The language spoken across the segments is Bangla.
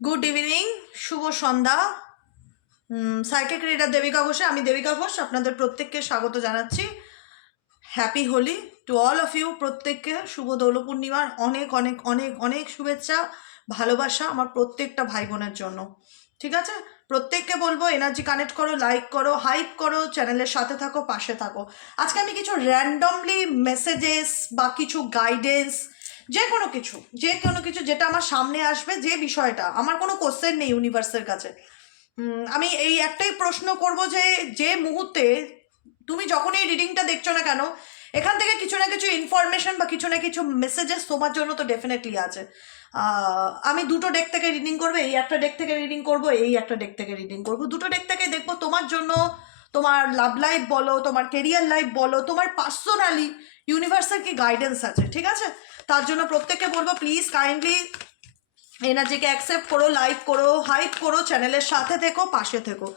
গুড ইভিনিং, শুভ সন্ধ্যা। সাইকিক রিডার দেবিকা ঘোষে, আমি দেবিকা ঘোষ আপনাদের প্রত্যেককে স্বাগত জানাচ্ছি। Happy Holi to all of you. প্রত্যেককে শুভ দোল পূর্ণিমার অনেক অনেক অনেক অনেক শুভেচ্ছা, ভালোবাসা আমার প্রত্যেকটা ভাই বোনের জন্য। ঠিক আছে, প্রত্যেককে বলবো এনার্জি কানেক্ট করো, লাইক করো, হাইপ করো, চ্যানেলের সাথে থাকো, পাশে থাকো। আজকে আমি কিছু র্যান্ডমলি মেসেজেস বা কিছু গাইডেন্স, যে কোনো কিছু যেটা আমার সামনে আসবে, যে বিষয়টা আমার কোনো কোশ্চেন নেই ইউনিভার্সের কাছে। আমি এই একটাই প্রশ্ন করব যে মুহূর্তে তুমি যখন এই রিডিংটা দেখছো না কেন, এখান থেকে কিছু না কিছু ইনফরমেশন বা কিছু না কিছু মেসেজেস তোমার জন্য তো ডেফিনেটলি আছে। আমি দুটো ডেক থেকে রিডিং করবো, এই একটা ডেক থেকে রিডিং করবো, এই একটা ডেক থেকে রিডিং করবো, দুটো ডেক থেকে দেখবো তোমার জন্য, তোমার লাভ লাইফ বলো, তোমার কেরিয়ার লাইফ বলো, তোমার পার্সোনালি ইউনিভার্সের কি গাইডেন্স আছে। ঠিক আছে, তার জন্য প্রত্যেককে বলবো প্লিজ কাইন্ডলি এনার্জিকে অ্যাকসেপ্ট করো, লাইক করো, হাইপ করো, চ্যানেলের সাথে থেকো, পাশে থেকো।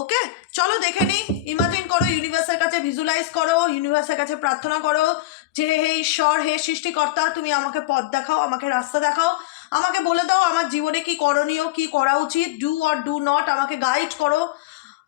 ওকে, চলো দেখে নিই। ইমাজিন করো, ইউনিভার্সের কাছে ভিজুয়ালাইজ করো, ইউনিভার্সের কাছে প্রার্থনা করো যে হে ঈশ্বর, হে সৃষ্টিকর্তা, তুমি আমাকে পথ দেখাও, আমাকে রাস্তা দেখাও, আমাকে বলে দাও আমার জীবনে কি করণীয়, কি করা উচিত, ডু অর ডু নট, আমাকে গাইড করো,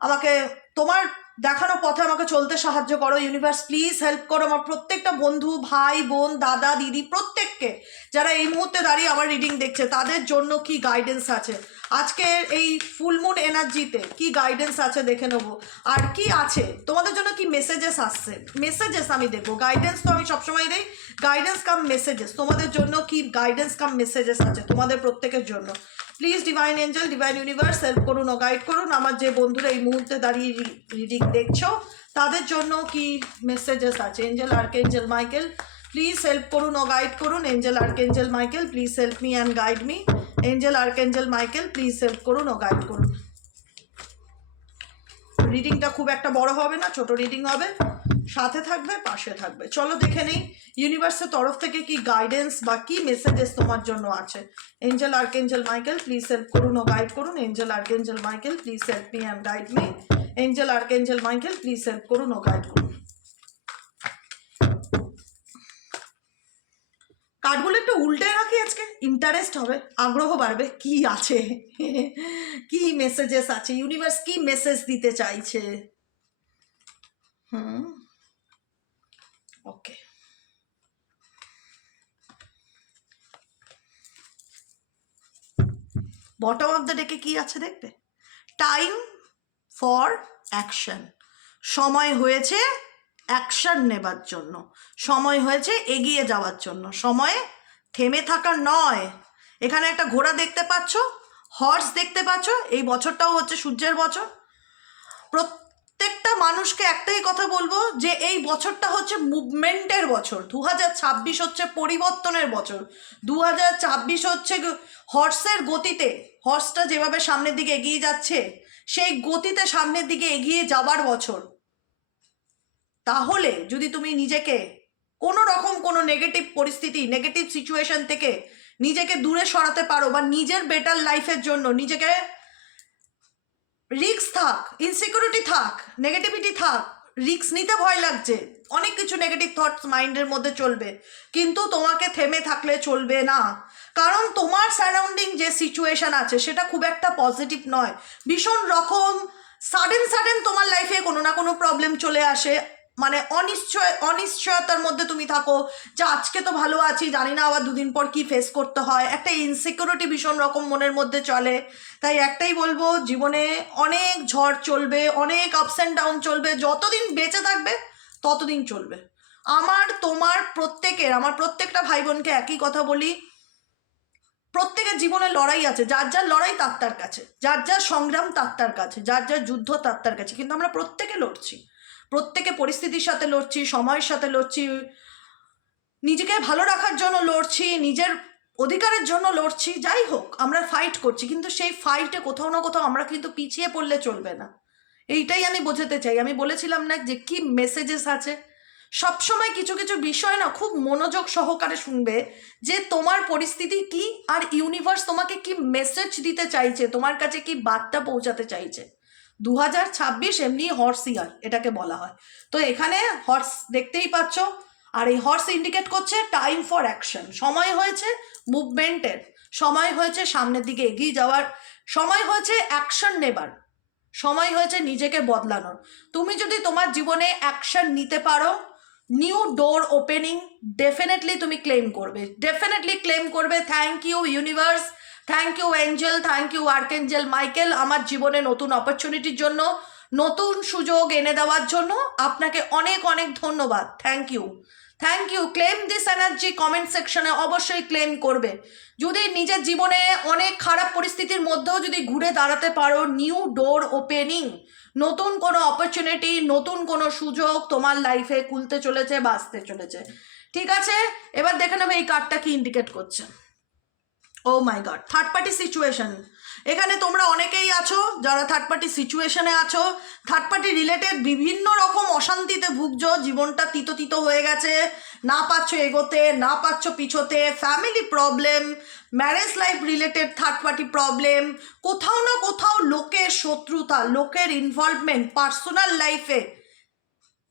আমাকে তোমার দেখানো পথে আমাকে চলতে সাহায্য করো। ইউনিভার্স প্লিজ হেল্প করো আমার প্রত্যেকটা বন্ধু, ভাই বোন, দাদা দিদি, প্রত্যেককে যারা এই মুহূর্তে দাঁড়িয়ে আমার রিডিং দেখছে, তাদের জন্য কি গাইডেন্স আছে আজকের এই ফুলমুন এনার্জিতে, কি গাইডেন্স আছে দেখে নেবো। আর কি আছে তোমাদের জন্য, কি মেসেজেস আসছে, মেসেজেস আমি দেখবো। গাইডেন্স তো আমি সবসময় দিই, গাইডেন্স কাম মেসেজেস, তোমাদের জন্য কি গাইডেন্স কাম মেসেজেস আছে তোমাদের প্রত্যেকের জন্য। Please divine Angel, divine universe help করুন ও গাইড করুন আমার যে বন্ধুরা এই মুহূর্তে দাঁড়িয়ে রিডিং দেখছো, তাদের জন্য কি মেসেজেস আছে। Angel archangel Michael please help করুন ও গাইড করুন। Angel archangel Michael please help me and guide me. Angel archangel Michael please help করুন ও গাইড করুন। রিডিংটা খুব একটা বড় হবে না, ছোট রিডিং হবে, সাথে থাকবে, পাশে থাকবে। চলো দেখে নেই ইউনিভার্সের তরফ থেকে কি গাইডেন্স বা কি মেসেজেস তোমার জন্য আছে। Angel archangel Michael please help করুন ও গাইড করুন। Angel archangel Michael please help me and guide me. Angel archangel Michael please help করুন ও গাইড করুন। কার্ডগুলো একটু উল্টে রাখি, আজকে ইন্টারেস্ট হবে, আগ্রহ বাড়বে, কি আছে কি মেসেজেস আছে, ইউনিভার্স কি মেসেজ দিতে চাইছে। ওকে, বটম অফ দ্য ডেকে কি আছে দেখবে, টাইম ফর অ্যাকশন। সময় হয়েছে অ্যাকশন নেবার জন্য, সময় হয়েছে এগিয়ে যাওয়ার জন্য, সময়ে থেমে থাকা নয়। এখানে একটা ঘোড়া দেখতে পাচ্ছ, হর্স দেখতে পাচ্ছ। এই বছরটাও হচ্ছে সূর্যের বছর। প্রত্যেকটা মানুষকে একটাই কথা বলবো যে এই বছরটা হচ্ছে মুভমেন্টের বছর। 2026 হচ্ছে পরিবর্তনের বছর। 2026 হচ্ছে হর্সের গতিতে, হর্সটা যেভাবে সামনের দিকে এগিয়ে যাচ্ছে, সেই গতিতে সামনের দিকে এগিয়ে যাবার বছর। তাহলে যদি তুমি নিজেকে কোনো রকম কোনো নেগেটিভ পরিস্থিতি, নেগেটিভ সিচুয়েশন থেকে নিজেকে দূরে সরাতে পারো, বা নিজের বেটার লাইফের জন্য নিজেকে, রিস্ক থাক, ইনসিকিউরিটি থাক, নেগেটিভিটি থাক, রিস্ক নিতে ভয় লাগছে, অনেক কিছু নেগেটিভ থটস মাইন্ডের মধ্যে চলবে, কিন্তু তোমাকে থেমে থাকলে চলবে না। কারণ তোমার সারাউন্ডিং যে সিচুয়েশন আছে সেটা খুব একটা পজিটিভ নয়। ভীষণ রকম সাডেন তোমার লাইফে কোনো না কোনো প্রবলেম চলে আসে, মানে অনিশ্চয়তার মধ্যে তুমি থাকো, যে আজকে তো ভালো আছি, জানি না আবার দুদিন পর কি ফেস করতে হয়, একটা ইনসিকিউরিটি ভীষণ রকম মনের মধ্যে চলে। তাই একটাই বলবো, জীবনে অনেক ঝড় চলবে, অনেক আপস অ্যান্ড ডাউন চলবে, যতদিন বেঁচে থাকবে ততদিন চলবে। আমার তোমার প্রত্যেকের, আমার প্রত্যেকটা ভাই বোনকে একই কথা বলি, প্রত্যেকের জীবনে লড়াই আছে, যার যার লড়াই তার তার কাছে, যার যার সংগ্রাম তার তার কাছে, যার যার যুদ্ধ তার তার কাছে, কিন্তু আমরা প্রত্যেকে লড়ছি, প্রত্যেকে পরিস্থিতির সাথে লড়ছি, সময়ের সাথে লড়ছি, নিজেকে ভালো রাখার জন্য লড়ছি, নিজের অধিকারের জন্য লড়ছি, যাই হোক আমরা ফাইট করছি, কিন্তু সেই ফাইটে কোথাও না কোথাও আমরা কিন্তু পিছিয়ে পড়লে চলবে না। এইটাই আমি বোঝাতে চাই। আমি বলেছিলাম না যে কি মেসেজেস আছে, সবসময় কিছু কিছু বিষয় না খুব মনোযোগ সহকারে শুনবে, যে তোমার পরিস্থিতি কি, আর ইউনিভার্স তোমাকে কি মেসেজ দিতে চাইছে, তোমার কাছে কি বার্তা পৌঁছাতে চাইছে। 2026 এমনি হর্স ইয়ার এটাকে বলা হয়। তো এখানে হর্স দেখতেই পাচ্ছ, আর এই হর্স ইন্ডিকেট করছে টাইম ফর অ্যাকশন, সময় হয়েছে মুভমেন্টের, সময় হয়েছে সামনের দিকে এগিয়ে যাওয়ার, সময় হয়েছে অ্যাকশন নেবার, সময় হয়েছে নিজেকে বদলানোর। তুমি যদি তোমার জীবনে অ্যাকশন নিতে পারো, নিউ ডোর ওপেনিং ডেফিনেটলি তুমি ক্লেম করবে, ডেফিনেটলি ক্লেম করবে। Thank you universe, thank you angel, thank you archangel Michael, আমার জীবনে নতুন অপরচুনিটির জন্য, নতুন সুযোগ এনে দেওয়ার জন্য আপনাকে অনেক অনেক ধন্যবাদ। Thank you, thank you. Claim this energy comment সেকশনে অবশ্যই ক্লেম করবে। যদি নিজের জীবনে অনেক খারাপ পরিস্থিতির মধ্যেও যদি ঘুরে দাঁড়াতে পারো, নিউ ডোর ওপেনিং, নতুন কোনো অপরচুনিটি, নতুন কোনো সুযোগ তোমার লাইফে খুলতে চলেছে, বাঁচতে চলেছে। ঠিক আছে, এবার দেখে নেবে এই কার্ডটা কি ইন্ডিকেট করছে। ও মাই গড, থার্ড পার্টি সিচুয়েশন। এখানে তোমরা অনেকেই আছো যারা থার্ড পার্টি সিচুয়েশনে আছো, থার্ড পার্টি রিলেটেড বিভিন্ন রকম অশান্তিতে ভুগছো, জীবনটা তিতো তিতো হয়ে গেছে, না পাচ্ছ এগোতে, না পাচ্ছ পিছোতে, family problem, marriage life related third party problem, কোথাও না কোথাও লোকের শত্রুতা, লোকের ইনভলভমেন্ট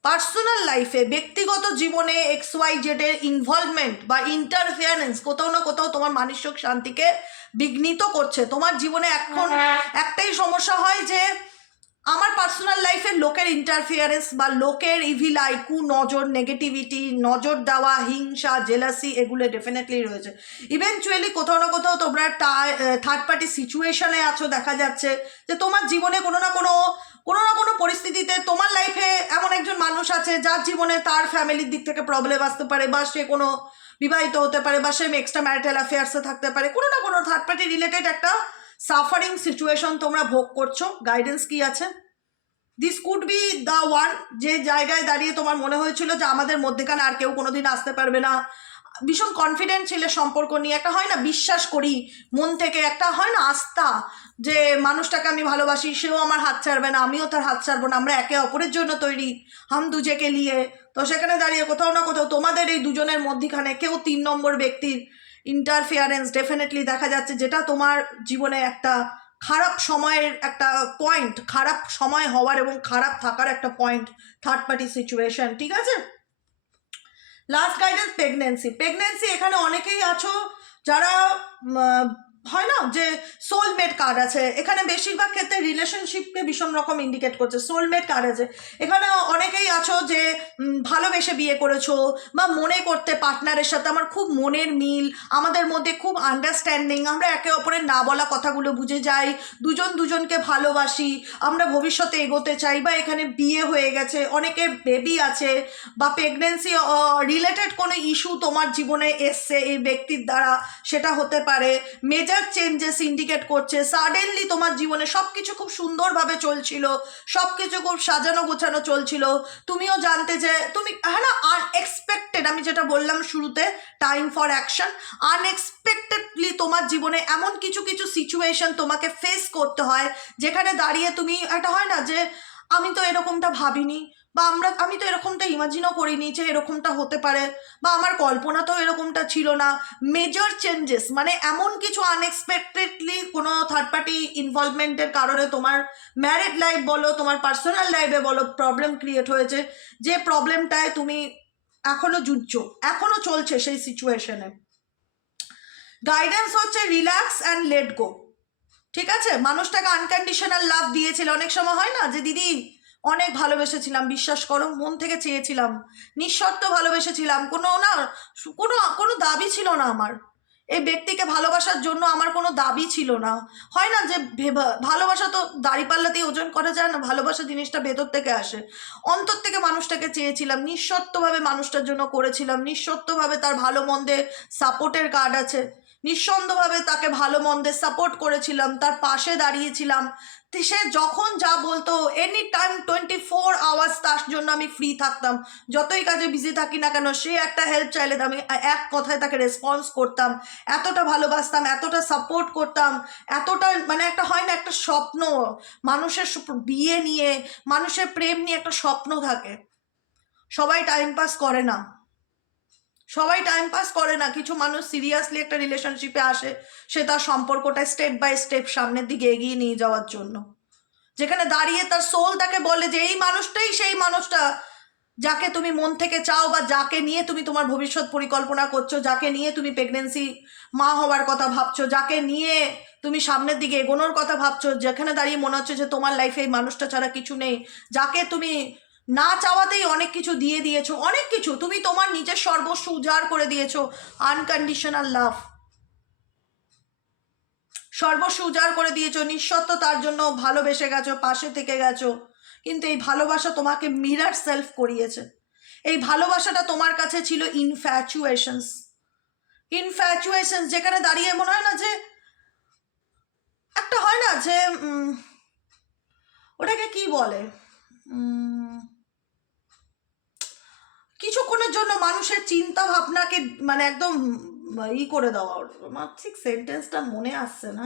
পার্সোনাল লাইফে ব্যক্তিগত জীবনে XYZ এর ইনভলভমেন্ট বা ইন্টারফিয়ারেন্স কোথাও না কোথাও তোমার মানসিক শান্তিকে বিঘ্নিত করছে। তোমার জীবনে এখন একটাই সমস্যা হয় যে আমার পার্সোনাল লাইফে লোকের ইন্টারফিয়ারেন্স বা লোকের ইভিল আই, নজর, নেগেটিভিটি, নজর দেওয়া, হিংসা, জেলাসি, এগুলো ডেফিনেটলি রয়েছে। ইভেনচুয়ালি কোথাও না কোথাও তোমরা থার্ড পার্টি সিচুয়েশনে আছো, দেখা যাচ্ছে যে তোমার জীবনে কোনো না কোনো পরিস্থিতিতে তোমার লাইফে এমন একজন মানুষ আছে যার জীবনে তার ফ্যামিলির দিক থেকে প্রবলেম আসতে পারে, বা সে কোনো বিবাহিত হতে পারে, বা সে এক্সট্রা ম্যারিটাল অ্যাফেয়ার্সে থাকতে পারে, কোনো না কোনো থার্ড পার্টি রিলেটেড একটা সাফারিং সিচুয়েশন তোমরা ভোগ করছো। গাইডেন্স কি আছে? This could be the one, যে জায়গায় দাঁড়িয়ে তোমার মনে হয়েছিল যে আমাদের মধ্যেখানে আর কেউ কোনোদিন আসতে পারবে না, ভীষণ কনফিডেন্ট ছিলে সম্পর্ক নিয়ে, একটা হয় না বিশ্বাস করি মন থেকে, একটা হয় না আস্থা যে মানুষটাকে আমি ভালোবাসি, সেও আমার হাত ছাড়বে না, আমিও তার হাত ছাড়বো না, আমরা একে অপরের জন্য তৈরি, হাম দুজেকে নিয়ে। তো সেখানে দাঁড়িয়ে কোথাও না কোথাও তোমাদের এই দুজনের মধ্যখানে কেউ 3 নম্বর ব্যক্তির ইন্টারফিয়ারেন্স ডেফিনেটলি দেখা যাচ্ছে, যেটা তোমার জীবনে একটা খারাপ সময়ের একটা পয়েন্ট, খারাপ সময় হওয়ার এবং খারাপ থাকার একটা পয়েন্ট, থার্ড পার্টি সিচুয়েশন। ঠিক আছে, লাস্ট গাইডেন্স প্রেগনেন্সি। এখানে অনেকেই আছো যারা হয় না যে সোলমেট কার্ড আছে, এখানে বেশিরভাগ ক্ষেত্রে রিলেশনশিপকে ভীষণ রকম ইন্ডিকেট করছে, সোলমেট কার্ড আছে। এখানে অনেকেই আছো যে ভালোবেসে বিয়ে করেছো, বা মনে করতে পার্টনারের সাথে আমার খুব মনের মিল, আমাদের মধ্যে খুব আন্ডারস্ট্যান্ডিং, আমরা একে অপরের না বলা কথাগুলো বুঝে যাই, দুজন দুজনকে ভালোবাসি, আমরা ভবিষ্যতে এগোতে চাই, বা এখানে বিয়ে হয়ে গেছে, অনেকের বেবি আছে, বা প্রেগনেন্সি রিলেটেড কোনো ইস্যু তোমার জীবনে এসছে এই ব্যক্তির দ্বারা, সেটা হতে পারে। মেজর চেঞ্জেস ইন্ডিকেট করছে, সাডেনলি তোমার জীবনে সব কিছু খুব সুন্দরভাবে চলছিল, সব কিছু খুব সাজানো গোছানো চলছিল, তুমিও জানতে যে তুমি, হ্যাঁ না, আনএক্সপেক্টেড, আমি যেটা বললাম শুরুতে, টাইম ফর অ্যাকশন, আনএক্সপেক্টেডলি তোমার জীবনে এমন কিছু কিছু সিচুয়েশন তোমাকে ফেস করতে হয়, যেখানে দাঁড়িয়ে তুমি একটা হয় না যে আমি তো এরকমটা ভাবিনি, বা আমি তো এরকমটা ইমাজিনও করিনি যে এরকমটা হতে পারে, বা আমার কল্পনাতেও এরকমটা ছিল না। মেজর চেঞ্জেস মানে এমন কিছু আনএক্সপেক্টেডলি কোনো থার্ড পার্টি ইনভলভমেন্টের কারণে তোমার ম্যারিড লাইফ বলো, তোমার পার্সোনাল লাইফে বলো, প্রবলেম ক্রিয়েট হয়েছে, যে প্রবলেমটায় তুমি এখনো যুঝছো, এখনো চলছে সেই সিচুয়েশনে। গাইডেন্স হচ্ছে রিল্যাক্স অ্যান্ড লেট গো। ঠিক আছে, মানুষটাকে আনকন্ডিশনাল লাভ দিয়েছিল, অনেক সময় হয় না যে দিদি অনেক ভালোবেসেছিলাম, বিশ্বাস করো, মন থেকে চেয়েছিলাম, নিঃশর্ত ভালোবেসেছিলাম, কোনো দাবি ছিল না আমার, এই ব্যক্তিকে ভালোবাসার জন্য আমার কোনো দাবি ছিল না। হয় না যে ভালোবাসা তো দাঁড়িপাল্লাতেই ওজন করা যায় না, ভালোবাসা জিনিসটা ভেতর থেকে আসে, অন্তর থেকে মানুষটাকে চেয়েছিলাম, নিঃশর্তভাবে মানুষটার জন্য করেছিলাম, নিঃশর্তভাবে তার ভালো মন্দে সাপোর্টের কার্ড আছে, নিঃসন্দেহভাবে তাকে ভালো মন্দে সাপোর্ট করেছিলাম, তার পাশে দাঁড়িয়েছিলাম, সে যখন যা বলতো এনি টাইম 24 আওয়ার্স তার জন্য আমি ফ্রি থাকতাম, যতই কাজে বিজি থাকি না কেন, সে একটা হেল্প চাইলে আমি এক কথায় তাকে রেসপন্স করতাম, এতটা ভালোবাসতাম, এতটা সাপোর্ট করতাম, এতটা মানে একটা হয় না একটা স্বপ্ন, মানুষের বিয়ে নিয়ে, মানুষের প্রেম নিয়ে একটা স্বপ্ন থাকে, সবাই টাইম পাস করে না, কিছু মানুষ সিরিয়াসলি একটা রিলেশনশিপে আসে, সে তার সম্পর্কটা স্টেপ বাই স্টেপ সামনের দিকে এগিয়ে নিয়ে যাওয়ার জন্য, যেখানে দাঁড়িয়ে তার সোল তাকে বলে যে এই মানুষটাই সেই মানুষটা যাকে তুমি মন থেকে চাও বা যাকে নিয়ে তুমি তোমার ভবিষ্যৎ পরিকল্পনা করছো, যাকে নিয়ে তুমি প্রেগনেন্সি মা হওয়ার কথা ভাবছো, যাকে নিয়ে তুমি সামনের দিকে এগোনোর কথা ভাবছো, যেখানে দাঁড়িয়ে মনে হচ্ছে যে তোমার লাইফে এই মানুষটা ছাড়া কিছু নেই, যাকে তুমি না চাওয়াতেই অনেক কিছু দিয়ে দিয়েছো, অনেক কিছু তুমি তোমার নিজের সর্বস্ব উজাড় করে দিয়েছো, আনকন্ডিশনাল লাভ, সর্বস্ব উজাড় করে দিয়েছো, নিঃশর্ত তার জন্য ভালোবেসে গেছো, পাশে থেকে গেছো, কিন্তু এই ভালোবাসা তোমাকে মিরার সেলফ করিয়েছে। এই ভালোবাসাটা তোমার কাছে ছিল ইনফ্যাচুয়েশনস, যেখানে দাঁড়িয়ে মনে হয় না যে একটা হয় না যে ওটাকে কি বলে, কিছুক্ষণের জন্য মানুষের চিন্তা ভাবনাকে মানে একদম করে দেওয়া, আমার ঠিক সেন্টেন্সটা মনে আসছে না,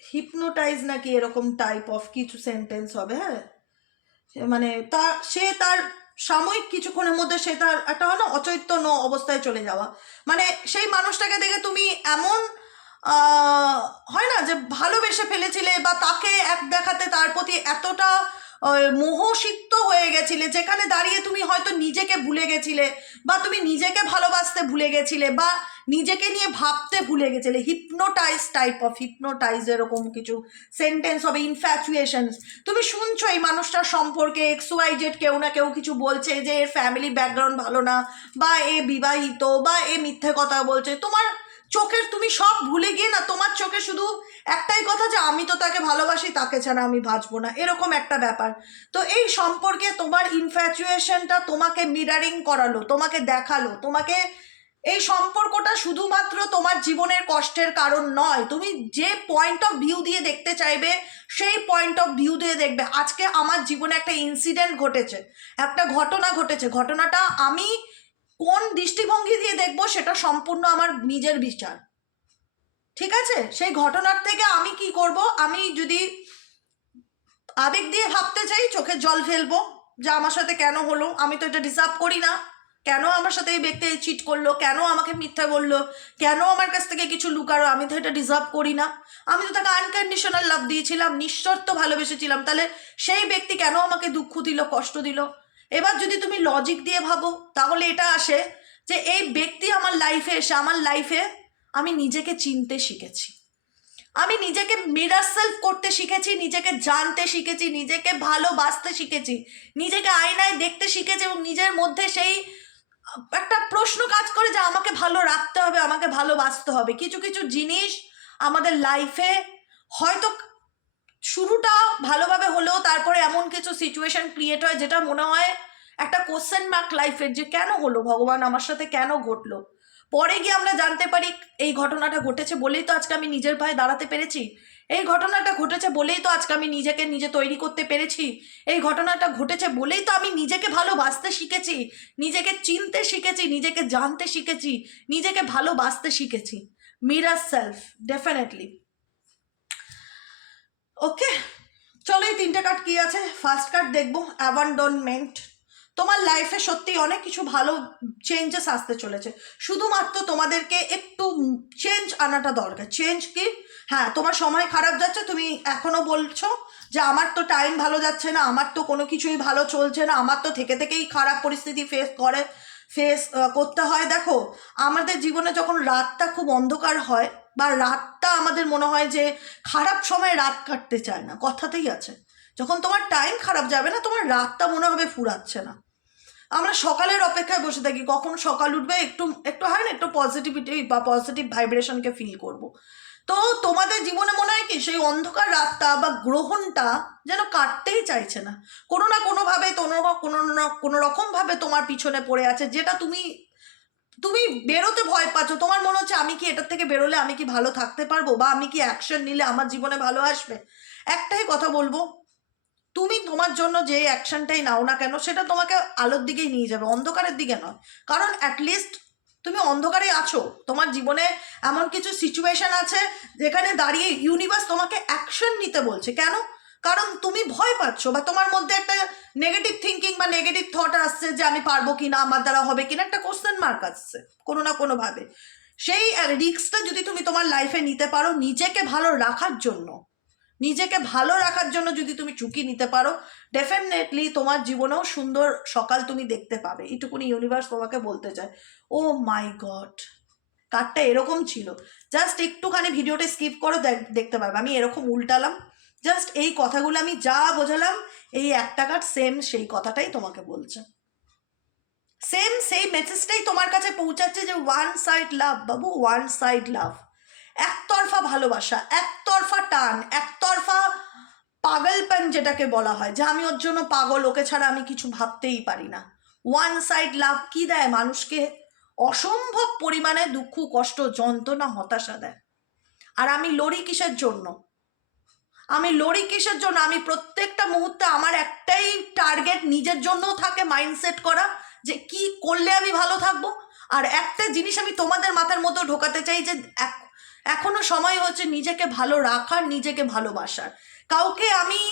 হিপনোটাইজ নাকি এরকম টাইপ অফ কিছু সেন্টেন্স হবে। হ্যাঁ, মানে সে তার সাময়িক কিছুক্ষণের মধ্যে সে তার একটা হয় না অচৈতন্য অবস্থায় চলে যাওয়া, মানে সেই মানুষটাকে দেখে তুমি এমন হয় না যে ভালোবেসে ফেলেছিলে বা তাকে এক দেখাতে তার প্রতি এতটা মোহসিক্ত হয়ে গেছিলে, যেখানে দাঁড়িয়ে তুমি হয়তো নিজেকে ভুলে গেছিলে বা তুমি নিজেকে ভালোবাসতে ভুলে গেছিলে বা নিজেকে নিয়ে ভাবতে ভুলে গেছিলে। হিপনোটাইজ এরকম কিছু সেন্টেন্স হবে, ইনফ্যাচুয়েশন। তুমি শুনছো এই মানুষটার সম্পর্কে XYZ কেউ না কেউ কিছু বলছে যে এর ফ্যামিলি ব্যাকগ্রাউন্ড ভালো না, বা এ বিবাহিত, বা এ মিথ্যে কথা বলছে, তোমার চোখের তুমি সব ভুলে গিয়ে না তোমার চোখে শুধু একটাই কথা যে আমি তো তাকে ভালোবাসি, তাকে ছাড়া আমি বাঁচবো না, এরকম একটা ব্যাপার। তো এই সম্পর্কে তোমার ইনফ্যাচুয়েশনটা তোমাকে মিরারিং করালো, তোমাকে দেখালো, তোমাকে এই সম্পর্কটা শুধুমাত্র তোমার জীবনের কষ্টের কারণ নয়, তুমি যে পয়েন্ট অফ ভিউ দিয়ে দেখতে চাইবে সেই পয়েন্ট অফ ভিউ দিয়ে দেখবে। আজকে আমার জীবনে একটা ইনসিডেন্ট ঘটেছে, একটা ঘটনা ঘটেছে, ঘটনাটা আমি কোন দৃষ্টিভঙ্গি দিয়ে দেখবো সেটা সম্পূর্ণ আমার নিজের বিচার, ঠিক আছে? সেই ঘটনার থেকে আমি কি করব, আমি যদি আবেগ দিয়ে ভাবতে চাই চোখের জল ফেলবো যে আমার সাথে কেন হলো, আমি তো এটা ডিজার্ভ করি না, কেন আমার সাথে এই ব্যক্তি চিট করলো, কেন আমাকে মিথ্যা বললো, কেন আমার কাছ থেকে কিছু লুকারো, আমি তো এটা ডিজার্ভ করি না, আমি তো তাকে আনকন্ডিশনাল লাভ দিয়েছিলাম, নিঃশর্ত ভালোবেসেছিলাম, তাহলে সেই ব্যক্তি কেন আমাকে দুঃখ দিল, কষ্ট দিল। এবার যদি তুমি লজিক দিয়ে ভাবো তাহলে এটা আসে যে এই ব্যক্তি আমার লাইফে এসে আমার লাইফে আমি নিজেকে চিনতে শিখেছি, আমি নিজেকে মিরার সেলফ করতে শিখেছি, নিজেকে জানতে শিখেছি, নিজেকে ভালোবাসতে শিখেছি, নিজেকে আয়নায় দেখতে শিখেছি, এবং নিজের মধ্যে সেই একটা প্রশ্ন কাজ করে যে আমাকে ভালো রাখতে হবে, আমাকে ভালোবাসতে হবে। কিছু কিছু জিনিস আমাদের লাইফে হয়তো শুরুটা ভালোভাবে হলেও তারপরে এমন কিছু সিচুয়েশন ক্রিয়েট হয় যেটা মনে হয় একটা কোশ্চেন মার্ক লাইফের, যে কেন হলো ভগবান, আমার সাথে কেন ঘটলো। পরে গিয়ে আমরা জানতে পারি এই ঘটনাটা ঘটেছে বলেই তো আজকে আমি নিজের পায়ে দাঁড়াতে পেরেছি, এই ঘটনাটা ঘটেছে বলেই তো আজকে আমি নিজেকে নিজে তৈরি করতে পেরেছি, এই ঘটনাটা ঘটেছে বলেই তো আমি নিজেকে ভালোবাসতে শিখেছি, নিজেকে চিনতে শিখেছি, নিজেকে জানতে শিখেছি, নিজেকে ভালোবাসতে শিখেছি। Mirror self, definitely. ওকে, চলো এই তিনটে কার্ড কি আছে। ফার্স্ট কার্ড দেখবো অ্যাবান্ডনমেন্ট। তোমার লাইফে সত্যি অনেক কিছু ভালো চেঞ্জেস আসতে চলেছে, শুধুমাত্র তোমাদেরকে একটু চেঞ্জ আনাটা দরকার। চেঞ্জ কি? হ্যাঁ, তোমার সময় খারাপ যাচ্ছে, তুমি এখনো বলছো যে আমার তো টাইম ভালো যাচ্ছে না, আমার তো কোনো কিছুই ভালো চলছে না, আমার তো থেকে থেকেই খারাপ পরিস্থিতি ফেস করতে হয়। দেখো, আমাদের জীবনে যখন রাতটা খুব অন্ধকার হয় বা রাতটা আমাদের মনে হয় যে খারাপ সময় রাত কাটতে চায় না, কথাতেই আছে। যখন তোমার টাইম খারাপ যাবে না, তোমার রাতটা মনে হবে ফুরাচ্ছে না। আমরা সকালের অপেক্ষায় বসে থাকি কখন সকাল উঠবে, একটু একটু হয় না, একটু পজিটিভিটি বা পজিটিভ ভাইব্রেশনকে ফিল করব। তো তোমাদের জীবনে মনে হয় কি সেই অন্ধকার রাতটা বা গ্রহণটা যেন কাটতেই চাইছে না, কোনো না কোনোভাবে কোনো রকমভাবে তোমার পিছনে পড়ে আছে, যেটা তুমি তুমি বেরোতে ভয় পাচ্ছ। তোমার মনে হচ্ছে আমি কি এটার থেকে বেরোলে আমি কি ভালো থাকতে পারবো, বা আমি কি অ্যাকশন নিলে আমার জীবনে ভালো আসবে। একটাই কথা বলবো, তুমি তোমার জন্য যে অ্যাকশনটাই নাও না কেন সেটা তোমাকে আলোর দিকেই নিয়ে যাবে, অন্ধকারের দিকে নয়। কারণ অ্যাটলিস্ট তুমি অন্ধকারে আছো, তোমার জীবনে এমন কিছু সিচুয়েশন আছে যেখানে দাঁড়িয়ে ইউনিভার্স তোমাকে অ্যাকশন নিতে বলছে। কেন? কারণ তুমি ভয় পাচ্ছ, বা তোমার মধ্যে একটা নেগেটিভ থিঙ্কিং বা নেগেটিভ থট আসছে যে আমি পারবো কিনা, আমার দ্বারা হবে কিনা, একটা কোশ্চেন মার্ক আসছে কোনো না কোনোভাবে। সেই রিস্কটা যদি তুমি তোমার লাইফে নিতে পারো নিজেকে ভালো রাখার জন্য, নিজেকে ভালো রাখার জন্য যদি তুমি ঝুঁকি নিতে পারো, ডেফিনেটলি তোমার জীবনেও সুন্দর সকাল তুমি দেখতে পাবে। এইটুকুনি ইউনিভার্স তোমাকে বলতে চায়। ও মাই গড, কার্ডটা এরকম ছিল, জাস্ট একটুখানি ভিডিওটা স্কিপ করো, দেখতে পারবে আমি এরকম উল্টালাম, জাস্ট এই কথাগুলো আমি যা বোঝালাম, এই একটা কার্ড সেম সেই কথাটাই তোমাকে বলছে, সেম সেই মেসেজটাই তোমার কাছে পৌঁছাচ্ছে যে ওয়ান সাইড লাভ বাবু, ওয়ান সাইড লাভ, একতরফা ভালোবাসা, একতরফা টান, একতরফা পাগলপন যেটাকে বলা হয়, যে আমি ওর জন্য পাগল, ওকে ছাড়া আমি কিছু ভাবতেই পারি না। ওয়ান সাইড লাভ কি দেয় মানুষকে? অসম্ভব পরিমাণে দুঃখ, কষ্ট, যন্ত্রণা, হতাশা দেয়। আর আমি লড়ি কিসের জন্য? আমি লড়ি কিসের জন্য? আমি প্রত্যেকটা মুহূর্তে আমার একটাই টার্গেট নিজের জন্যও থাকে, মাইন্ডসেট করা যে কি করলে আমি ভালো থাকবো। আর একটা জিনিস আমি তোমাদের মাথার মধ্যে ঢোকাতে চাই যে এখনো সময় হচ্ছে নিজেকে ভালো রাখার, নিজেকে ভালোবাসার। কাউকে আমি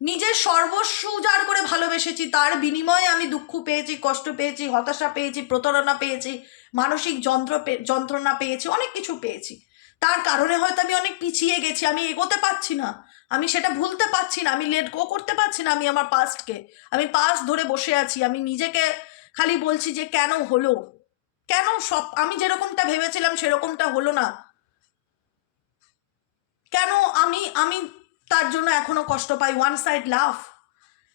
নিজের সর্বস্ব উজাড় করে ভালোবেসেছি, তার বিনিময়ে আমি দুঃখ পেয়েছি, কষ্ট পেয়েছি, হতাশা পেয়েছি, প্রতারণা পেয়েছি, মানসিক যন্ত্রণা পেয়েছি, অনেক কিছু পেয়েছি। তার কারণে হয়তো আমি অনেক পিছিয়ে গেছি, আমি এগোতে পারছি না, আমি সেটা ভুলতে পারছি না, আমি লেট গো করতে পারছি না, আমি আমার পাস্টকে, আমি পাস্ট ধরে বসে আছি, আমি নিজেকে খালি বলছি যে কেন হলো, কেন সব আমি যেরকমটা ভেবেছিলাম সেরকমটা হলো না, কেন আমি আমি তার জন্য এখনো কষ্ট পাই। ওয়ান সাইড লাভ,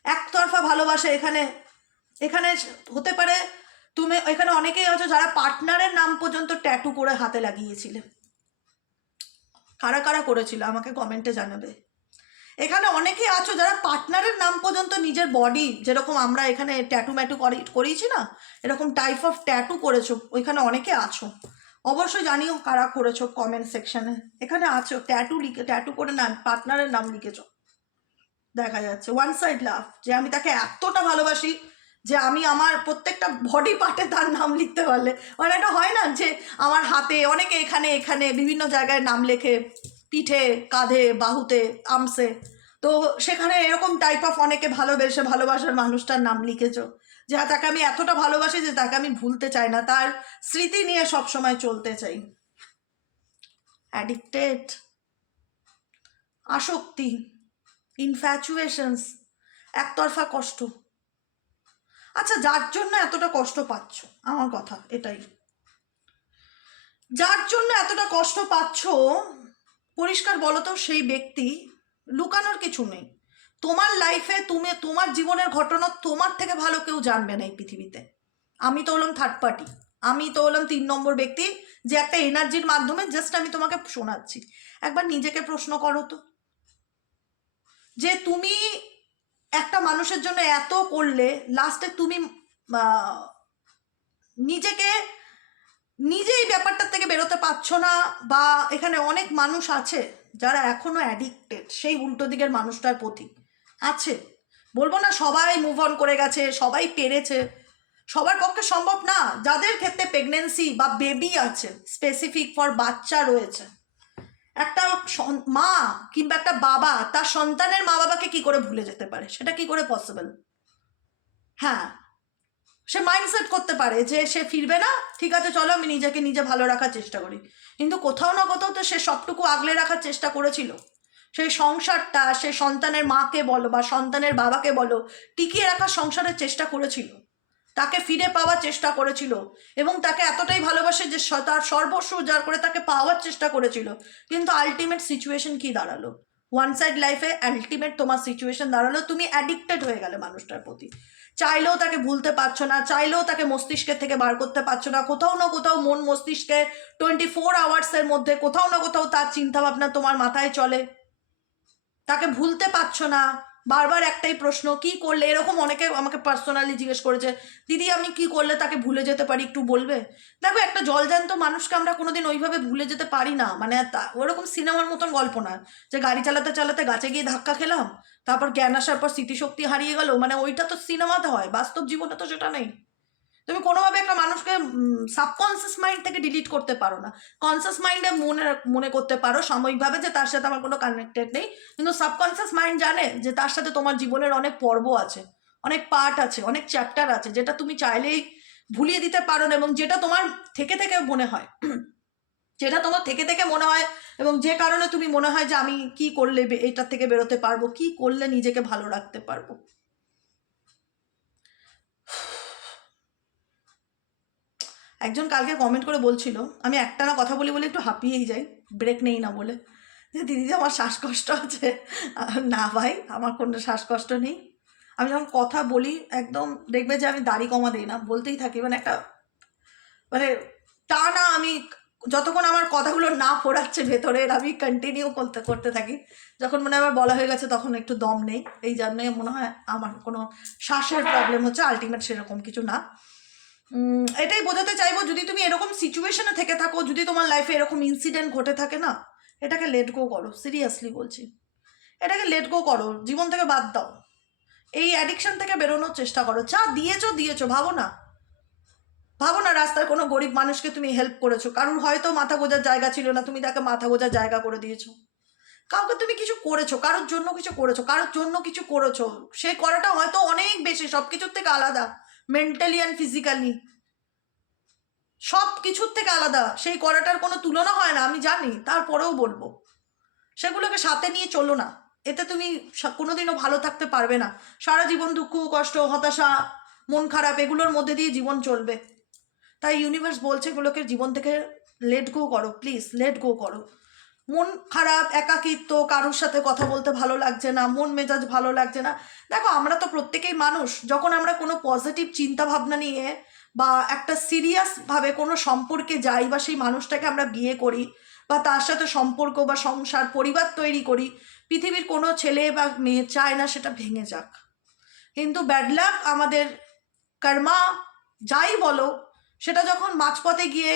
একতরফা ভালোবাসা। এখানে এখানে হতে পারে তুমি, এখানে অনেকেই আছো যারা পার্টনারের নাম পর্যন্ত ট্যাটু করে হাতে লাগিয়েছিলে। কারা কারা করেছিল আমাকে কমেন্টে জানাবে। এখানে অনেকেই আছো যারা পার্টনারের নাম পর্যন্ত নিজের বডি, যেরকম আমরা এখানে ট্যাটু ম্যাটু করিয়েছি না, এরকম টাইপ অফ ট্যাটু করেছো, ওইখানে অনেকে আছো। অবশ্যই জানিও কারা করেছো কমেন্ট সেকশনে। এখানে আছো ট্যাটু করে না পার্টনারের নাম লিখেছো, দেখা যাচ্ছে। ওয়ান সাইড লাভ, যে আমি তাকে এতটা ভালোবাসি যে আমি আমার প্রত্যেকটা বডি পার্টে তার নাম লিখতে পারলে, মানে একটা হয় না যে আমার হাতে, অনেকে এখানে এখানে বিভিন্ন জায়গায় নাম লেখে, পিঠে, কাঁধে, বাহুতে, আমসে, তো সেখানে এরকম টাইপ অফ অনেকে ভালোবাসার মানুষটার নাম লিখেছো, যে তাকে আমি এতটা ভালোবাসি যে তাকে আমি ভুলতে চাই না, তার স্মৃতি নিয়ে সবসময় চলতে চাই। অ্যাডিক্টেড, আসক্তি, ইনফ্যাচুয়েশনস, একতরফা কষ্ট। আচ্ছা, যার জন্য এতটা কষ্ট পাচ্ছ, আমার কথা এটাই, যার জন্য এতটা কষ্ট পাচ্ছ, পরিষ্কার বলো তো সেই ব্যক্তি, লুকানোর কিছু নেই, তোমার লাইফে তুমি, তোমার জীবনের ঘটনা তোমার থেকে ভালো কেউ জানবে না এই পৃথিবীতে। আমি তো হলাম থার্ড পার্টি, আমি তো হলাম 3 নম্বর ব্যক্তি, যে একটা এনার্জির মাধ্যমে জাস্ট আমি তোমাকে শোনাচ্ছি। একবার নিজেকে প্রশ্ন করো তো, যে তুমি একটা মানুষের জন্য এত করলে, লাস্টে তুমি নিজেকে নিজেই ব্যাপারটার থেকে বেরোতে পারছো না, বা এখানে অনেক মানুষ আছে যারা এখনো অ্যাডিক্টেড সেই উল্টো দিকের মানুষটার প্রতি আছে। বলবো না সবাই মুভ অন করে গেছে, সবাই পেরেছে, সবার পক্ষে সম্ভব না। যাদের ক্ষেত্রে প্রেগনেন্সি বা বেবি আছে, স্পেসিফিক ফর বাচ্চা রয়েছে, একটা মা কিংবা একটা বাবা তার সন্তানের মা বাবাকে কি করে ভুলে যেতে পারে? সেটা কি করে পসিবল? হ্যাঁ, সে মাইন্ডসেট করতে পারে যে সে ফিরবে না, ঠিক আছে চলো আমি নিজেকে নিজে ভালো রাখার চেষ্টা করি, কিন্তু কোথাও না কোথাও তো সে সবটুকু আগলে রাখার চেষ্টা করেছিল। সেই সংসারটা, সে সন্তানের মাকে বলো বা সন্তানের বাবাকে বলো, টিকিয়ে রাখার সংসারের চেষ্টা করেছিল, তাকে ফিরে পাওয়ার চেষ্টা করেছিল, এবং তাকে এতটাই ভালোবাসে যে তার সর্বস্ব উজাড় করে তাকে পাওয়ার চেষ্টা করেছিল। কিন্তু আলটিমেট সিচুয়েশন কি দাঁড়ালো? ওয়ান সাইড লাইফে আলটিমেট তোমার সিচুয়েশন দাঁড়ালো তুমি অ্যাডিক্টেড হয়ে গেলে মানুষটার প্রতি, চাইলেও তাকে ভুলতে পারছো না, চাইলেও তাকে মস্তিষ্কের থেকে বার করতে পারছো না, কোথাও না কোথাও মন মস্তিষ্কে 24 আওয়ার্সের মধ্যে কোথাও না কোথাও তার চিন্তাভাবনা তোমার মাথায় চলে, তাকে ভুলতে পারছো না। বারবার একটাই প্রশ্ন, কি করলে? এরকম অনেকে আমাকে পার্সোনালি জিজ্ঞেস করেছে, দিদি আমি কি করলে তাকে ভুলে যেতে পারি, একটু বলবে? দেখো, একটা জলজ্যান্ত মানুষকে আমরা কোনোদিন ওইভাবে ভুলে যেতে পারি না, মানে ওরকম সিনেমার মতন গল্প না যে গাড়ি চালাতে চালাতে গাছে গিয়ে ধাক্কা খেলাম, তারপর জ্ঞান আসার পর স্মৃতিশক্তি হারিয়ে গেল, মানে ওইটা তো সিনেমাতে হয়, বাস্তব জীবনে তো সেটা নেই। তুমি কোনোভাবে একটা মানুষকে সাবকনসিয়াস মাইন্ড থেকে ডিলিট করতে পারো না। কনসিয়াস মাইন্ডে মনে করতে পারো সাময়িকভাবে যে তার সাথে আমার কোনো কানেক্টেড নেই, কিন্তু সাবকনসিয়াস মাইন্ড জানে যে তার সাথে তোমার জীবনের অনেক পর্ব আছে, অনেক পার্ট আছে, অনেক চ্যাপ্টার আছে, যেটা তুমি চাইলেই ভুলিয়ে দিতে পারো না, এবং যেটা তোমার থেকে থেকে মনে হয় যেটা তোমার থেকে থেকে মনে হয় এবং যে কারণে তুমি মনে হয় যে আমি কি করলে এটার থেকে বেরোতে পারবো, কি করলে নিজেকে ভালো রাখতে পারবো। একজন কালকে কমেন্ট করে বলছিল, আমি একটানা কথা বলি বলে একটু হাঁপিয়েই যাই, ব্রেক নেই না বলে, যে দিদি আমার শ্বাসকষ্ট আছে। না ভাই, আমার কোনো শ্বাসকষ্ট নেই। আমি যখন কথা বলি একদম দেখবে যে আমি দাড়ি কমা দিই না, বলতেই থাকি, মানে একটা মানে টানা আমি যতক্ষণ আমার কথাগুলো না ফোরাচ্ছে ভেতরের আমি কন্টিনিউ করতে করতে থাকি। যখন মনে হয় আমার বলা হয়ে গেছে তখন একটু দম নেই, এই জন্যই মনে হয় আমার কোনো শ্বাসের প্রবলেম হচ্ছে, আলটিমেট সেরকম কিছু না। এটাই বোঝাতে চাইবো, যদি তুমি এরকম সিচুয়েশনে থেকে থাকো, যদি তোমার লাইফে এরকম ইনসিডেন্ট ঘটে থাকে না, এটাকে লেট গো করো, সিরিয়াসলি বলছি, এটাকে লেট গো করো, জীবন থেকে বাদ দাও, এই অ্যাডিকশন থেকে বেরোনোর চেষ্টা করো। যা দিয়েছো ভাবো না, ভাবো না রাস্তার কোনো গরিব মানুষকে তুমি হেল্প করেছো, কারুর হয়তো মাথা গোজার জায়গা ছিল না, তুমি তাকে মাথা গোজার জায়গা করে দিয়েছো। কাউকে তুমি কিছু করেছো, কারোর জন্য কিছু করেছো, কারোর জন্য কিছু করেছো, সে করাটা হয়তো অনেক বেশি, সব কিছুর থেকে আলাদা, মেন্টালি অ্যান্ড ফিজিক্যালি সব কিছুর থেকে আলাদা, সেই করাটার কোনো তুলনা হয় না, আমি জানি, তারপরেও বলবো সেগুলোকে সাথে নিয়ে চলো না, এতে তুমি কোনোদিনও ভালো থাকতে পারবে না। সারা জীবন দুঃখ কষ্ট হতাশা মন খারাপ এগুলোর মধ্যে দিয়ে জীবন চলবে। তাই ইউনিভার্স বলছে এগুলোকে জীবন থেকে লেট গো করো, প্লিজ লেট গো করো। মন খারাপ, একাকিত্ব, কারোর সাথে কথা বলতে ভালো লাগছে না, মন মেজাজ ভালো লাগছে না, দেখো আমরা তো প্রত্যেকেই মানুষ, যখন আমরা কোনো পজিটিভ চিন্তা ভাবনা নিয়ে বা একটা সিরিয়াসভাবে কোনো সম্পর্কে যাই বা সেই মানুষটাকে আমরা বিয়ে করি বা তার সাথে সম্পর্ক বা সংসার পরিবার তৈরি করি, পৃথিবীর কোনো ছেলে বা মেয়ে চায় না সেটা ভেঙে যাক। কিন্তু ব্যাড লাক, আমাদের কর্মা যাই বলো, সেটা যখন মাঝপথে গিয়ে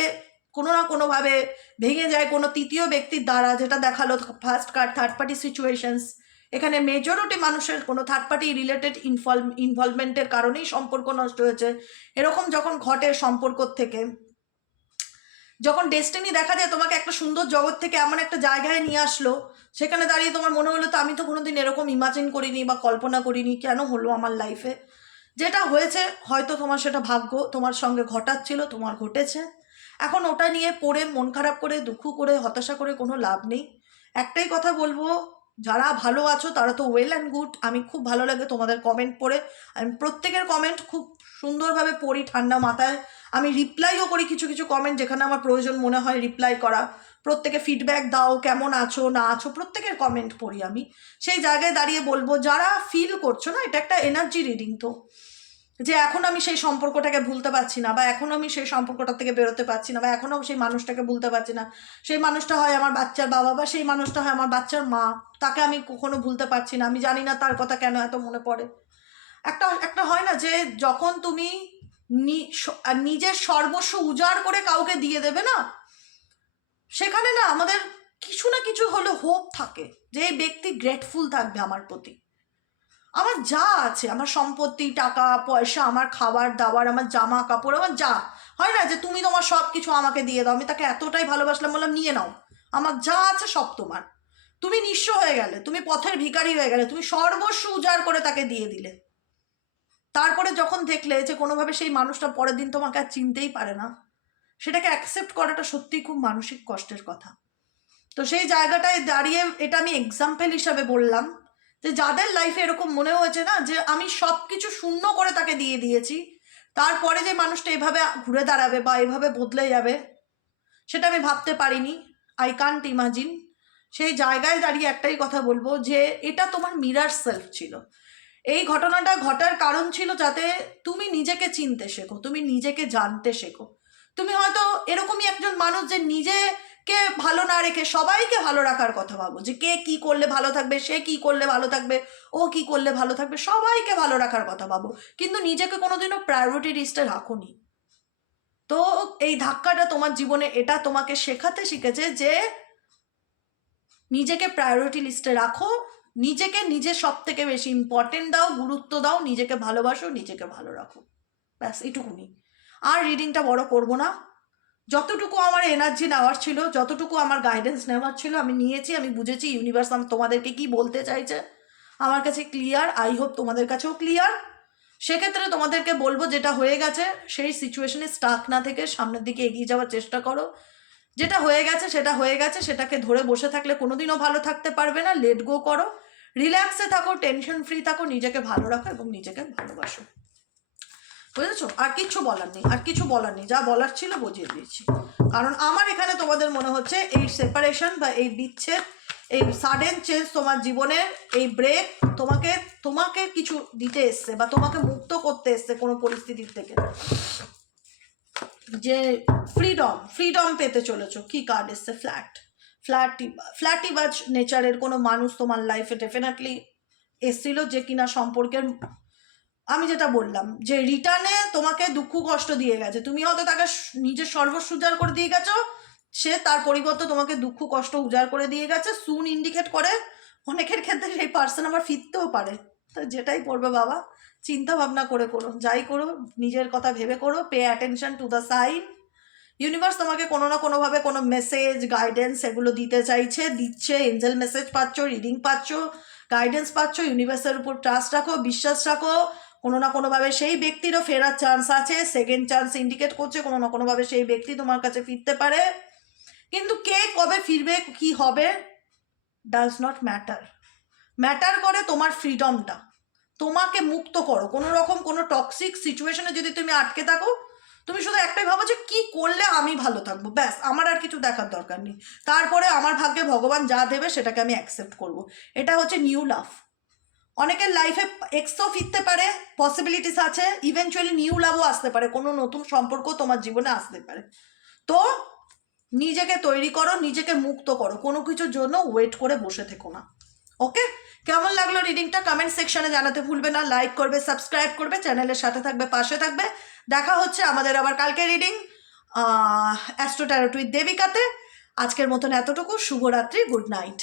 কোনো না কোনোভাবে ভেঙে যায় কোনো তৃতীয় ব্যক্তির দ্বারা, যেটা দেখালো first card third party situations, এখানে মেজরিটি মানুষের কোনো থার্ড পার্টি রিলেটেড ইনভলভমেন্টের কারণেই সম্পর্ক নষ্ট হয়েছে। এরকম যখন ঘটে সম্পর্ক থেকে, যখন ডেস্টিনি দেখা যায় তোমাকে একটা সুন্দর জগৎ থেকে এমন একটা জায়গায় নিয়ে আসলো, সেখানে দাঁড়িয়ে তোমার মনে হলো তো আমি তো কোনোদিন এরকম ইমাজিন করিনি বা কল্পনা করিনি, কেন হলো আমার লাইফে, যেটা হয়েছে হয়তো তোমার সেটা ভাগ্য তোমার সঙ্গে ঘটাচ্ছিল, তোমার ঘটেছে। এখন ওটা নিয়ে পড়ে মন খারাপ করে দুঃখ করে হতাশা করে কোনো লাভ নেই। একটাই কথা বলবো, যারা ভালো আছো তারা তো ওয়েল অ্যান্ড গুড, আমি খুব ভালো লাগে তোমাদের কমেন্ট পড়ে, আমি প্রত্যেকের কমেন্ট খুব সুন্দরভাবে পড়ি ঠান্ডা মাথায়, আমি রিপ্লাইও করি কিছু কিছু কমেন্ট যেখানে আমার প্রয়োজন মনে হয় রিপ্লাই করা, প্রত্যেকে ফিডব্যাক দাও কেমন আছো না আছো, প্রত্যেকের কমেন্ট পড়ি আমি। সেই জায়গায় দাঁড়িয়ে বলবো, যারা ফিল করছো না, এটা একটা এনার্জি রিডিং, তো যে এখন আমি সেই সম্পর্কটাকে ভুলতে পারছি না, বা এখনও আমি সেই সম্পর্কটা থেকে বেরোতে পারছি না, বা এখনও সেই মানুষটাকে ভুলতে পারছি না, সেই মানুষটা হয় আমার বাচ্চার বাবা বা সেই মানুষটা হয় আমার বাচ্চার মা, তাকে আমি কখনো ভুলতে পারছি না, আমি জানি না তার কথা কেন এত মনে পড়ে। একটা একটা হয় না যে যখন তুমি নিজের সর্বস্ব উজাড় করে কাউকে দিয়ে দেবে না, সেখানে না আমাদের কিছু না কিছু হলে হোপ থাকে যে এই ব্যক্তি গ্রেটফুল থাকবে আমার প্রতি, আমার যা আছে, আমার সম্পত্তি টাকা পয়সা, আমার খাবার দাবার, আমার জামা কাপড়, আমার যা হয় না যে তুমি তোমার সব কিছু আমাকে দিয়ে দাও, আমি তাকে এতটাই ভালোবাসলাম, বললাম নিয়ে নাও, আমার যা আছে সব তোমার, তুমি নিঃস্ব হয়ে গেলে, তুমি পথের ভিখারি হয়ে গেলে, তুমি সর্বস্ব উজাড় করে তাকে দিয়ে দিলে, তারপরে যখন দেখলে যে কোনোভাবে সেই মানুষটা পরের দিন তোমাকে আর চিনতেই পারে না, সেটাকে অ্যাকসেপ্ট করাটা সত্যিই খুব মানসিক কষ্টের কথা। তো সেই জায়গাটায় দাঁড়িয়ে এটা আমি এক্সাম্পল হিসাবে বললাম যে যাদের লাইফে এরকম মনে হয়েছে না যে আমি সব কিছু শূন্য করে তাকে দিয়ে দিয়েছি, তারপরে যে মানুষটা এভাবে ঘুরে দাঁড়াবে বা এভাবে বদলে যাবে, সেটা আমি ভাবতে পারিনি, আই কান্ট ইমাজিন। সেই জায়গায় দাঁড়িয়ে একটাই কথা বলবো যে এটা তোমার মিরার সেলফ ছিল, এই ঘটনাটা ঘটার কারণ ছিল যাতে তুমি নিজেকে চিনতে শেখো, তুমি নিজেকে জানতে শেখো। তুমি হয়তো এরকমই একজন মানুষ যে নিজেকে ভালো না রেখে সবাইকে ভালো রাখার কথা ভাবো, যে কে কি করলে ভালো থাকবে, সে কি করলে ভালো থাকবে, ও কি করলে ভালো থাকবে, সবাইকে ভালো রাখার কথা ভাবো, কিন্তু নিজেকে কোনোদিনও প্রায়োরিটি লিস্টে রাখোনি। তো এই ধাক্কাটা তোমার জীবনে এটা তোমাকে শেখাতে শিখেছে যে নিজেকে প্রায়োরিটি লিস্টে রাখো, নিজেকে নিজের সব থেকে বেশি ইম্পর্টেন্ট দাও, গুরুত্ব দাও, নিজেকে ভালোবাসো, নিজেকে ভালো রাখো, ব্যাস এটুকুনি। আর রিডিংটা বড় করব না, যতটুকু আমার এনার্জি নেওয়ার ছিল, যতটুকু আমার গাইডেন্স নেওয়ার ছিল আমি নিয়েছি, আমি বুঝেছি ইউনিভার্স তোমাদেরকে কি বলতে চাইছে, আমার কাছে ক্লিয়ার, আই হোপ তোমাদের কাছেও ক্লিয়ার। সেক্ষেত্রে তোমাদেরকে বলবো যেটা হয়ে গেছে সেই সিচুয়েশনে স্টাক না থেকে সামনের দিকে এগিয়ে যাওয়ার চেষ্টা করো, যেটা হয়ে গেছে সেটা হয়ে গেছে, সেটাকে ধরে বসে থাকলে কোনোদিনও ভালো থাকতে পারবে না। লেট গো করো, রিল্যাক্সে থাকো, টেনশন ফ্রি থাকো, নিজেকে ভালো রাখো এবং নিজেকে ভালোবাসো। বুঝেছো? আর কিছু বলার নেই, আর কিছু বলার নেই, যা বলার ছিল বুঝিয়ে দিয়েছি। কারণ আমার এখানে তোমাদের মনে হচ্ছে এই সেপারেশন বা এই বিচ্ছেদ, এই সাডেন চেঞ্জ তোমার জীবনের, এই ব্রেক তোমাকে তোমাকে কিছু দিতে এসছে বা তোমাকে মুক্ত করতে এসছে কোনো পরিস্থিতির থেকে, যে ফ্রিডম পেতে চলেছো। কি কার্ড এসছে? ফ্ল্যাটিবাজ নেচারের কোনো মানুষ তোমার লাইফে ডেফিনেটলি এসছিল, যে কিনা সম্পর্কের, আমি যেটা বললাম যে রিটার্নে তোমাকে দুঃখ কষ্ট দিয়ে গেছে, তুমি হয়তো তাকে নিজের সর্বস্ব উজাড় করে দিয়ে গেছো, সে তার পরিবর্তে তোমাকে দুঃখ কষ্ট উজাড় করে দিয়ে গেছে। সুন ইন্ডিকেট করে অনেকের ক্ষেত্রে সেই পার্সন আবার ফিরতেও পারে। তো যেটাই করবে বাবা, চিন্তা ভাবনা করে করো, যাই করো নিজের কথা ভেবে করো, pay attention to the sign. Universe তোমাকে কোনো না কোনোভাবে কোনো মেসেজ গাইডেন্স এগুলো দিতে চাইছে, দিচ্ছে। এঞ্জেল মেসেজ পাচ্ছ, রিডিং পাচ্ছ, গাইডেন্স পাচ্ছ। ইউনিভার্সের উপর ট্রাস্ট রাখো, বিশ্বাস রাখো। কোনো না কোনোভাবে সেই ব্যক্তিরও ফেরার চান্স আছে, সেকেন্ড চান্স ইন্ডিকেট করছে, কোনো না কোনোভাবে সেই ব্যক্তি তোমার কাছে ফিরতে পারে। কিন্তু কে কবে ফিরবে, কি হবে, ডাজ নট ম্যাটার। ম্যাটার করে তোমার ফ্রিডমটা। তোমাকে মুক্ত করো কোনো রকম কোনো টক্সিক সিচুয়েশনে যদি তুমি আটকে থাকো, তুমি শুধু একটাই ভাবো যে কী করলে আমি ভালো থাকবো, ব্যাস, আমার আর কিছু দেখার দরকার নেই। তারপরে আমার ভাগ্যে ভগবান যা দেবে সেটাকে আমি অ্যাকসেপ্ট করব। এটা হচ্ছে নিউ লাভ। অনেকের লাইফে এক্সও ফিরতে পারে, পসিবিলিটিস আছে, ইভেনচুয়ালি নিউ লাভও আসতে পারে, কোনো নতুন সম্পর্ক তোমার জীবনে আসতে পারে। তো নিজেকে তৈরি করো, নিজেকে মুক্ত করো, কোনো কিছুর জন্য ওয়েট করে বসে থেকো না। ওকে, কেমন লাগলো রিডিংটা কমেন্ট সেকশনে জানাতে ভুলবে না। লাইক করবে, সাবস্ক্রাইব করবে, চ্যানেলের সাথে থাকবে, পাশে থাকবে। দেখা হচ্ছে আমাদের আবার কালকে রিডিং অ্যাস্ট্রো ট্যারোট উইথ দেবিকাতে। আজকের মতন এতটুকু। শুভরাত্রি, গুড নাইট।